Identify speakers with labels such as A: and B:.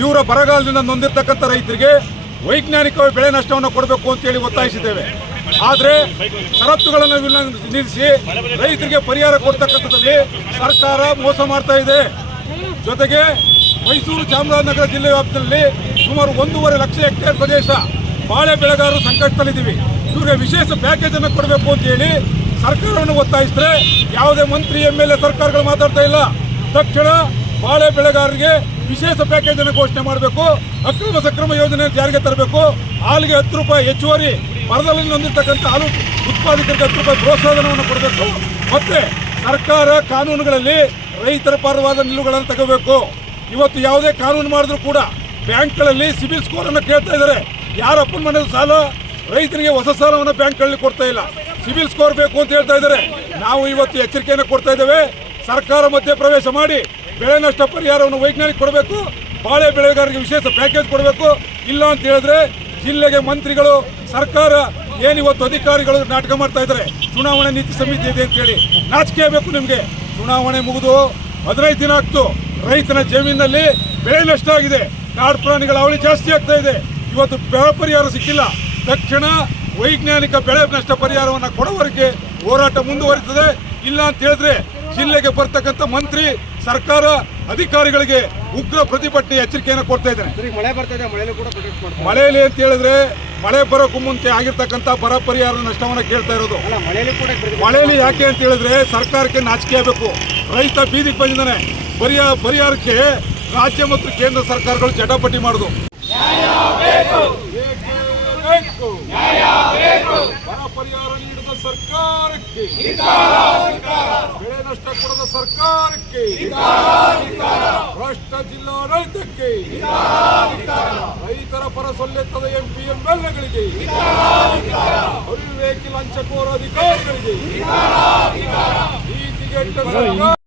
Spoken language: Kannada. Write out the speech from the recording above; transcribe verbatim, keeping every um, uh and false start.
A: ತೀವ್ರ ಬರಗಾಲದಿಂದ ನೊಂದಿರ್ತಕ್ಕಂಥ ರೈತರಿಗೆ ವೈಜ್ಞಾನಿಕವಾಗಿ ಬೆಳೆ ನಷ್ಟವನ್ನು ಕೊಡಬೇಕು ಅಂತೇಳಿ ಒತ್ತಾಯಿಸಿದ್ದೇವೆ. ಆದರೆ ಷರತ್ತುಗಳನ್ನು ನಿಲ್ಲಿಸಿ ರೈತರಿಗೆ ಪರಿಹಾರ ಕೊಡ್ತಕ್ಕಂಥದ್ದಲ್ಲಿ ಸರ್ಕಾರ ಮೋಸ ಮಾಡ್ತಾ ಇದೆ. ಜೊತೆಗೆ ಮೈಸೂರು ಚಾಮರಾಜನಗರ ಜಿಲ್ಲೆ ವ್ಯಾಪ್ತಿಯಲ್ಲಿ ಸುಮಾರು ಒಂದೂವರೆ ಲಕ್ಷ ಹೆಕ್ಟೇರ್ ಪ್ರದೇಶ ಬಾಳೆ ಬೆಳೆಗಾರರು ಸಂಕಷ್ಟದಲ್ಲಿದ್ದೀವಿ. ಇವರಿಗೆ ವಿಶೇಷ ಪ್ಯಾಕೇಜ್ ಅನ್ನು ಕೊಡಬೇಕು ಅಂತ ಹೇಳಿ ಸರ್ಕಾರವನ್ನು ಒತ್ತಾಯಿಸಿದ್ರೆ ಯಾವುದೇ ಮಂತ್ರಿ ಎಂ ಎಲ್ ಎ ಸರ್ಕಾರಗಳು ಮಾತಾಡ್ತಾ ಇಲ್ಲ. ತಕ್ಷಣ ಬಾಳೆ ಬೆಳೆಗಾರರಿಗೆ ವಿಶೇಷ ಪ್ಯಾಕೇಜ್ ಅನ್ನು ಘೋಷಣೆ ಮಾಡಬೇಕು. ಅಕ್ರಮ ಸಕ್ರಮ ಯೋಜನೆ ಜಾರಿಗೆ ತರಬೇಕು. ಹಾಲಿಗೆ ಹತ್ತು ರೂಪಾಯಿ ಹೆಚ್ಚುವರಿ, ಮರದಲ್ಲಿ ಹೊಂದಿರತಕ್ಕಂಥ ಹಾಲು ಉತ್ಪಾದಕರಿಗೆ ಹತ್ತು ರೂಪಾಯಿ ಪ್ರೋತ್ಸಾಹಧನವನ್ನು ಕೊಡಬೇಕು. ಮತ್ತೆ ಸರ್ಕಾರ ಕಾನೂನುಗಳಲ್ಲಿ ರೈತರ ಪರವಾದ ನಿಲುವುಗಳನ್ನು ತಗೋಬೇಕು. ಇವತ್ತು ಯಾವುದೇ ಕಾನೂನು ಮಾಡಿದ್ರು ಕೂಡ ಬ್ಯಾಂಕ್ಗಳಲ್ಲಿ ಸಿಬಿಲ್ ಸ್ಕೋರ್ ಅನ್ನು ಕೇಳ್ತಾ ಇದ್ದಾರೆ. ಯಾರಪ್ಪನ ಮನೆ ಸಾಲ ರೈತರಿಗೆ ಹೊಸ ಸಾಲವನ್ನು ಬ್ಯಾಂಕ್ಗಳಲ್ಲಿ ಕೊಡ್ತಾ ಇಲ್ಲ, ಸಿಬಿಲ್ ಸ್ಕೋರ್ ಬೇಕು ಅಂತ ಹೇಳ್ತಾ ಇದ್ದಾರೆ. ನಾವು ಇವತ್ತು ಎಚ್ಚರಿಕೆಯನ್ನು ಕೊಡ್ತಾ ಇದ್ದೇವೆ. ಸರ್ಕಾರ ಮಧ್ಯೆ ಪ್ರವೇಶ ಮಾಡಿ ಬೆಳೆ ನಷ್ಟ ಪರಿಹಾರವನ್ನು ವೈಜ್ಞಾನಿಕ ಕೊಡಬೇಕು. ಬಾಳೆ ಬೆಳೆಗಾರರಿಗೆ ವಿಶೇಷ ಪ್ಯಾಕೇಜ್ ಕೊಡಬೇಕು. ಇಲ್ಲ ಅಂತ ಹೇಳಿದ್ರೆ ಜಿಲ್ಲೆಗೆ ಮಂತ್ರಿಗಳು, ಸರ್ಕಾರ ಏನಿವತ್ತು ಅಧಿಕಾರಿಗಳು ನಾಟಕ ಮಾಡ್ತಾ ಇದ್ದಾರೆ, ಚುನಾವಣೆ ನೀತಿ ಸಮಿತಿ ಇದೆ ಅಂತ ಹೇಳಿ ನಾಚಿಕೆ ಬೇಕು ನಿಮಗೆ. ಚುನಾವಣೆ ಮುಗಿದು ಹದಿನೈದು ದಿನ ಆಗ್ತು, ರೈತನ ಜಮೀನಿನಲ್ಲಿ ಬೆಳೆ ನಷ್ಟ ಆಗಿದೆ, ಕಾಡು ಪ್ರಾಣಿಗಳ ಅವಳಿ ಜಾಸ್ತಿ ಆಗ್ತಾ ಇದೆ. ಇವತ್ತು ಬೆಳೆ ಪರಿಹಾರ ಸಿಕ್ಕಿಲ್ಲ. ತಕ್ಷಣ ವೈಜ್ಞಾನಿಕ ಬೆಳೆ ನಷ್ಟ ಪರಿಹಾರವನ್ನು ಕೊಡುವವರೆಗೆ ಹೋರಾಟ ಮುಂದುವರಿತದೆ. ಇಲ್ಲ ಅಂತ ಹೇಳಿದ್ರೆ ಜಿಲ್ಲೆಗೆ ಬರ್ತಕ್ಕಂಥ ಮಂತ್ರಿ, ಸರ್ಕಾರ, ಅಧಿಕಾರಿಗಳಿಗೆ ಉಗ್ರ ಪ್ರತಿಭಟನೆ ಎಚ್ಚರಿಕೆಯನ್ನು ಕೊಡ್ತಾ ಇದ್ದೇನೆ.
B: ಮಳೆ ಬರ್ತಾ ಇದೆ, ಮಳೆಯಲ್ಲಿ ಕೂಡ ಪ್ರೊಟೆಕ್ಟ್ ಮಾಡ್ತಾರೆ.
A: ಮಳೆಯಲ್ಲಿ ಅಂತ ಹೇಳಿದ್ರೆ ಮಳೆ ಬರೋಕ್ಕೂ ಮುಂಚೆ ಆಗಿರ್ತಕ್ಕಂಥ ಬರ ಪರಿಹಾರ ನಷ್ಟವನ್ನು ಕೇಳ್ತಾ ಇರೋದು. ಮಳೆಯಲ್ಲಿ ಯಾಕೆ ಅಂತ ಹೇಳಿದ್ರೆ ಸರ್ಕಾರಕ್ಕೆ ನಾಚಿಕೆ ಆಗಬೇಕು. ರೈತ ಬೀದಿಗೆ ಬಂದಿದ್ದಾನೆ. ಪರಿಹಾರ ಪರಿಹಾರಕ್ಕೆ ರಾಜ್ಯ ಮತ್ತು ಕೇಂದ್ರ ಸರ್ಕಾರಗಳು ಜಟಾಪಟಿ ಮಾಡುದು. ಬರ ಪರಿಹಾರ ನೀಡಿದ ಸರ್ಕಾರಕ್ಕೆ, ಬೆಳೆ ನಷ್ಟ ಕೊಡದ ಸರ್ಕಾರಕ್ಕೆ, ಭ್ರಷ್ಟ ಜಿಲ್ಲಾಡಳಿತಕ್ಕೆ, ರೈತರ ಪರ ಸೊಲ್ಲೆತ್ತದ ಎಂಪಿ ಎಂಎಲ್ಎಗಳಿಗೆ, ಅವಿವೇಕಿ ಲಂಚಕೋರ ಅಧಿಕಾರಿಗಳಿಗೆ, ನೀತಿಗೆಟ್ಟ ಸರ್ಕಾರ